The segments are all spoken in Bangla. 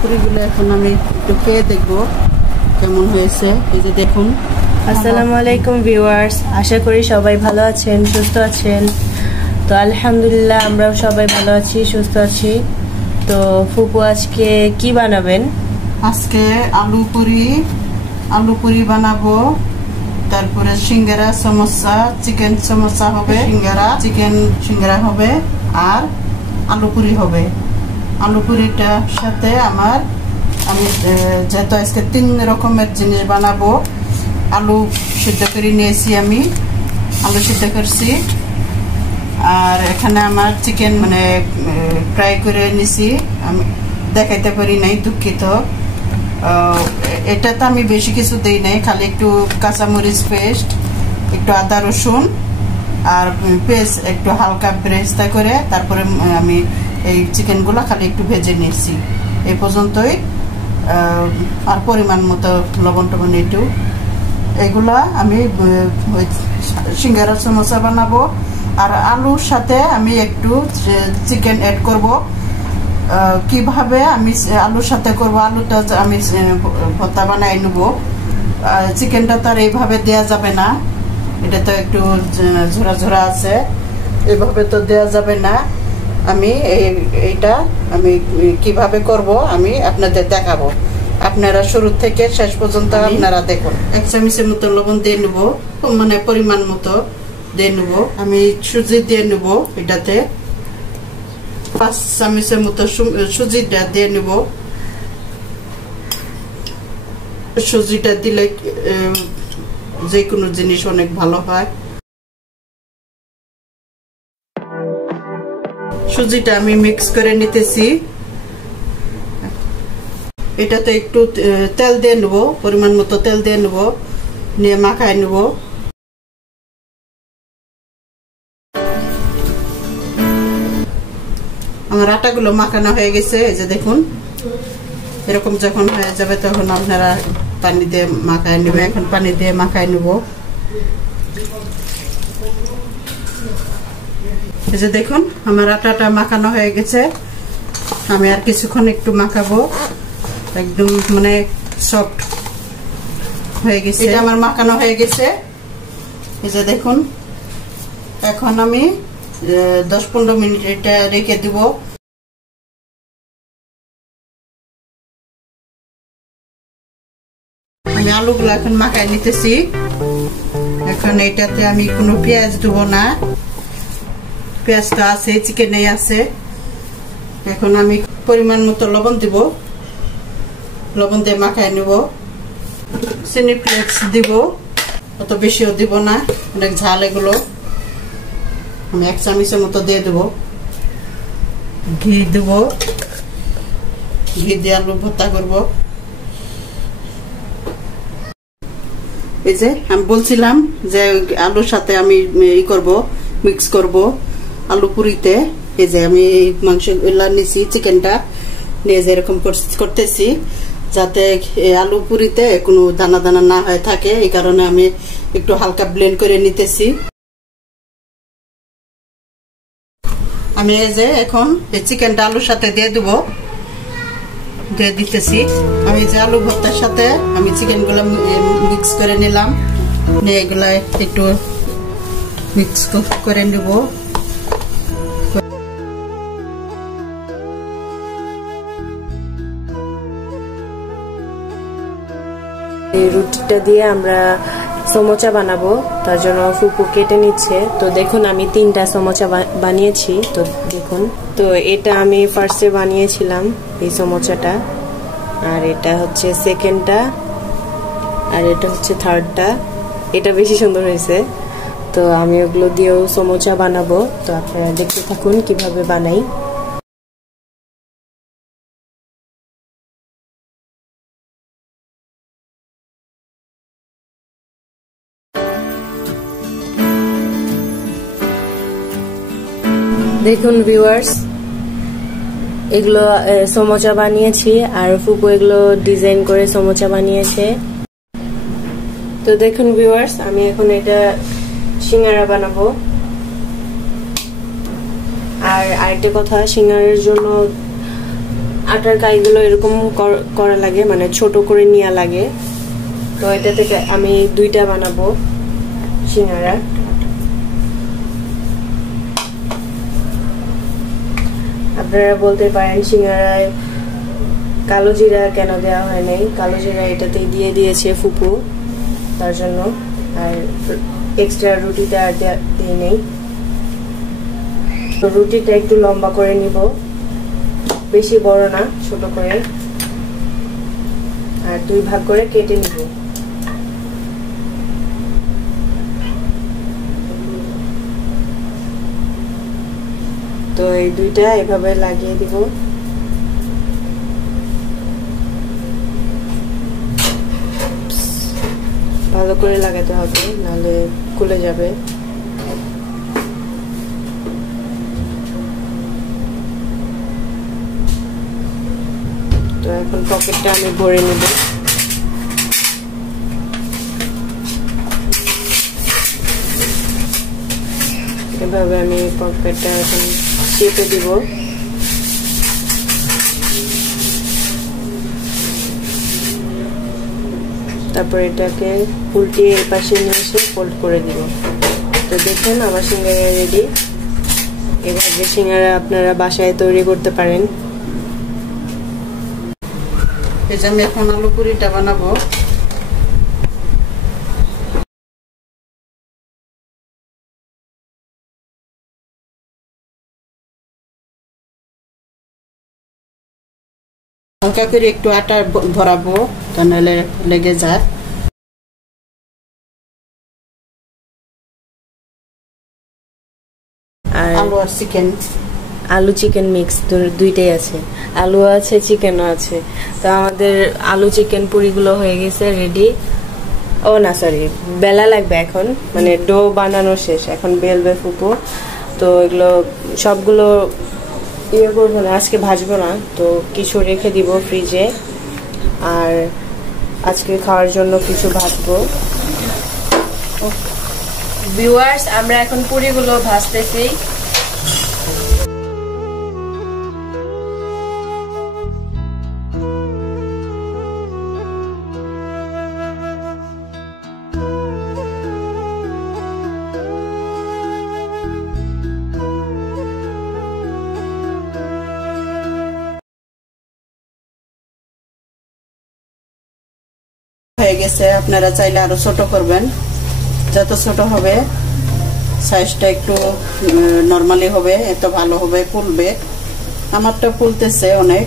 পুরিগুলো এখন আমি একটু খেয়ে দেখবো কেমন হয়েছে। এই যে দেখুন। আসসালামু আলাইকুম ভিউয়ার্স, আশা করি সবাই ভালো আছেন, সুস্থ আছেন। তো আলহামদুলিল্লাহ আমরাও সবাই ভালো আছি, সুস্থ আছি। তো ফুপু আজকে কি বানাবেন? আজকে আলু পুরি বানাবো, তারপরে সিঙ্গারা সমোসা, চিকেন সমোসা হবে, চিকেন সিঙ্গারা হবে, আর আলু পুরি হবে। আলু পুরিটার সাথে আমি যেহেতু আজকে 3 রকমের জিনিস বানাবো, আলু সিদ্ধ করে নিয়েছি, আমি আলু সিদ্ধ করছি, আর এখানে আমার চিকেন মানে ফ্রাই করে নিছি, আমি দেখাইতে পারি নাই, দুঃখিত। এটাতে আমি বেশি কিছু দেই নাই, খালি একটু কাঁচামরিচ পেস্ট, একটু আদা রসুন আর পেস্ট একটু হালকা ব্রেস্তা করে তারপরে আমি এই চিকেনগুলো খালি একটু ভেজে নিয়েছি। এই পর্যন্তই। আর পরিমাণ মতো লবণ টবণ একটু। এগুলা আমি সিঙ্গারা সমোসা বানাবো, আর আলুর সাথে আমি একটু চিকেন অ্যাড করব। কিভাবে আমি আলুর সাথে করব, আলুটা আমি ভর্তা বানাই নেব। চিকেনটা তো আর এইভাবে দেওয়া যাবে না, এটা তো একটু ঝোড়া ঝোড়া আছে, এইভাবে তো দেওয়া যাবে না। আমি এইটা আমি কিভাবে করব আমি আপনাদের দেখাবো, আপনারা শুরু থেকে শেষ পর্যন্ত আপনারা দেখুন। 1 চামচের মতো লবণ দিয়ে নেব, মানে পরিমাণ মতো দিয়ে নেব। আমি সুজি দিয়ে নেব, এটাতে 5 চামচের মতো সুজিটা দিয়ে নেব। সুজিটা দিলে যে কোনো জিনিস অনেক ভালো হয়। সুজিটা আমি মিক্স করে নিতেছি। এটাতে একটু তেল দিয়ে নেব, পরিমাণ মতো তেল দিয়ে নেব, নিয়ে মাখায় নেব। আমার আটাগুলো মাখানো হয়ে গেছে, এই যে দেখুন। এরকম যখন হয়ে যাবে তখন আপনারা পানি দিয়ে মাখায় নেবে। এখন পানি দিয়ে মাখায় নেব। এই যে দেখুন আমার আটাটা মাখানো হয়ে গেছে। আমি আর কিছুক্ষণ একটু মাখাবো, একদম মানে সফট হয়ে গেছে। এটা আমার মাখানো হয়ে গেছে, এই যে দেখুন। এখন আমি 10-15 মিনিট এটা রেখে দিব। আমি আলুগুলো এখন মাখায় নিতেছি। এখন এটাতে আমি কোনো পেঁয়াজ দেবো না, পেঁয়াজটা আছে চিকেনে আছে। এখন আমি পরিমাণ মতো লবণ দিব, লবণ দিয়ে মাখায় নেব। চিনি ফ্লেক্স দিব, অত বেশিও দিব না, অনেক ঝাল এগুলো। আমি 1 চামচের মতো দিয়ে দেব। ঘি দেব, ঘি দিয়ে আলু ভর্তা করব। এই যে আমি বলছিলাম যে আলুর সাথে আমি করব, মিক্স করব আলু পুরিতে। এই যে আমি মাংস নিয়েছি, চিকেনটা নিয়ে যে এরকম করতেছি, যাতে আলু পুরিতে কোনো দানা দানা না হয়ে থাকে, এই কারণে আমি একটু হালকা ব্লেন্ড করে নিতেছি। আমি এই যে এখন এই চিকেনটা আলুর সাথে দিয়ে দেবো, দিয়ে দিতেছি। আমি যে আলু ভর্তার সাথে আমি চিকেনগুলো মিক্স করে নিলাম, নিয়ে এগুলা একটু মিক্স করে নেব। এই রুটিটা দিয়ে আমরা সমোচা বানাবো, তার জন্য ফুপু কেটে নিচ্ছে। তো দেখুন আমি 3টা সমোচা বানিয়েছি। তো দেখুন, তো এটা আমি ফার্স্টে বানিয়েছিলাম এই সমোচাটা, আর এটা হচ্ছে সেকেন্ডটা, আর এটা হচ্ছে থার্ডটা। এটা বেশি সুন্দর হয়েছে। তো আমি ওগুলো দিয়েও সমোচা বানাবো, তো আপনারা দেখতে থাকুন কিভাবে বানাই। দেখুন ভিউয়ার্স, এগুলো সমোচা বানিয়েছি, আর ফুপু এগুলো ডিজাইন করে সমোচা বানিয়েছে। তো দেখুন ভিউয়ার্স, আমি এখন এটা সিঙ্গারা বানাবো। আর আরেকটা কথা, সিঙ্গারার জন্য আটার কাইগুলো এরকম করা লাগে, মানে ছোট করে নেওয়া লাগে। তো এটা থেকে আমি 2টা বানাবো সিঙ্গারা। আপনারা বলতে পারেন সিঙ্গারায় কালো জিরা কেন দেওয়া হয় নাই। কালো জিরা এটাতেই দিয়ে দিয়েছে ফুপু, তার জন্য। আর এক্সট্রা রুটিটা আর দিই নেই। তো রুটিটা একটু লম্বা করে নিব, বেশি বড় না, ছোট করে। আর 2 ভাগ করে কেটে নিব। তো এই 2টা এভাবে লাগিয়ে দিব। ভালো করে লাগাতে হবে, নাহলে খুলে যাবে। তো এখন পকেটটা আমি ভরে নেব। এভাবে আমি পকেটটা এখন চেপে দিব। তারপর এটাকে উল্টিয়ে এই পাশে নিয়ে এসে ফোল্ড করে দিব। তো দেখুন আমার সিঙ্গারা রেডি। এভাবে সিঙ্গারা আপনারা বাসায় তৈরি করতে পারেন। এই যে আমি এখন আলু পুরিটা বানাবো। হালকা করে একটু আটা ভরাবো, তা নাহলে লেগে যায়। আলু আর চিকেন, আলু চিকেন মিক্স 2টাই আছে, আলু আছে চিকেনও আছে। তো আমাদের আলু চিকেন পুরিগুলো হয়ে গেছে রেডি। ও না সরি, বেলা লাগবে এখন, মানে ডো বানানো শেষ, এখন বেলবে ফুপু। তো এগুলো সবগুলো ইয়ে করবো না, আজকে ভাজবো না, তো কিছু রেখে দিব ফ্রিজে। আর আজকে খাওয়ার জন্য কিছু ভাজবো। ভিউয়ার্স, আমরা এখন পুরিগুলো ভাজতেছি। হয়ে গেছে। আপনারা চাইলে আরো ছোট করবেন, যত ছোট হবে সাইজটা একটু নরমালি হবে, এত ভালো হবে, ফুলবে। আমারটা ফুলতেছে, অনেক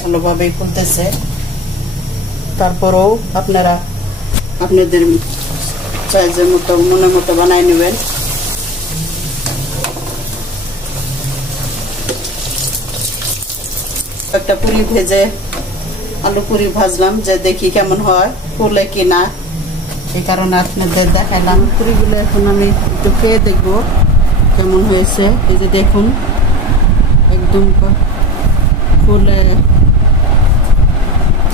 ভালোভাবেই ফুলতেছে। তারপরেও আপনারা আপনাদের সাইজের মতো মনের মতো বানাই নেবেন। একটা পুরি ভেজে আলু পুরি ভাজলাম, যে দেখি কেমন হয়, ফুলে কিনা, এই কারণে আপনাদের দেখাইলাম। পুরিগুলো এখন আমি একটু খেয়ে দেখবো কেমন হয়েছে। এই যে দেখুন, একদম ফুলে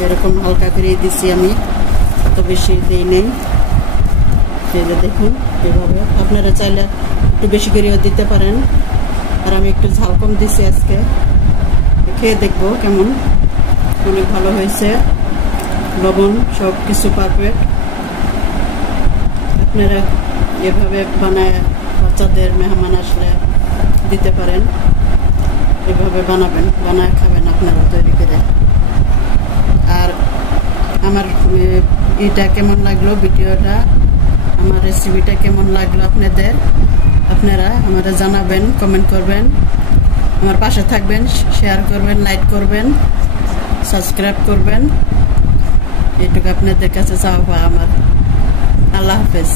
এরকম হালকা করে দিছি আমি, এত বেশি দিই নেই। এই যে দেখুন, এভাবে আপনারা চাইলে একটু বেশি করেও দিতে পারেন। আর আমি একটু ঝাল কম দিছি আজকে। খেয়ে দেখবো কেমন, অনেক ভালো হয়েছে, লবণ সব কিছু পারফেক্ট। আপনারা এভাবে বানায় বাচ্চাদের মেহমান আসলে দিতে পারেন, এভাবে বানাবেন, বানায় খাবেন আপনারা তৈরি করে। আর আমার এটা কেমন লাগলো, ভিডিওটা, আমার রেসিপিটা কেমন লাগলো আপনাদের, আপনারা আমাদের জানাবেন, কমেন্ট করবেন, আমার পাশে থাকবেন, শেয়ার করবেন, লাইক করবেন, সাবস্ক্রাইব করবেন। এটুকু আপনাদের কাছে চাওয়া আমার। আল্লাহ হাফেজ।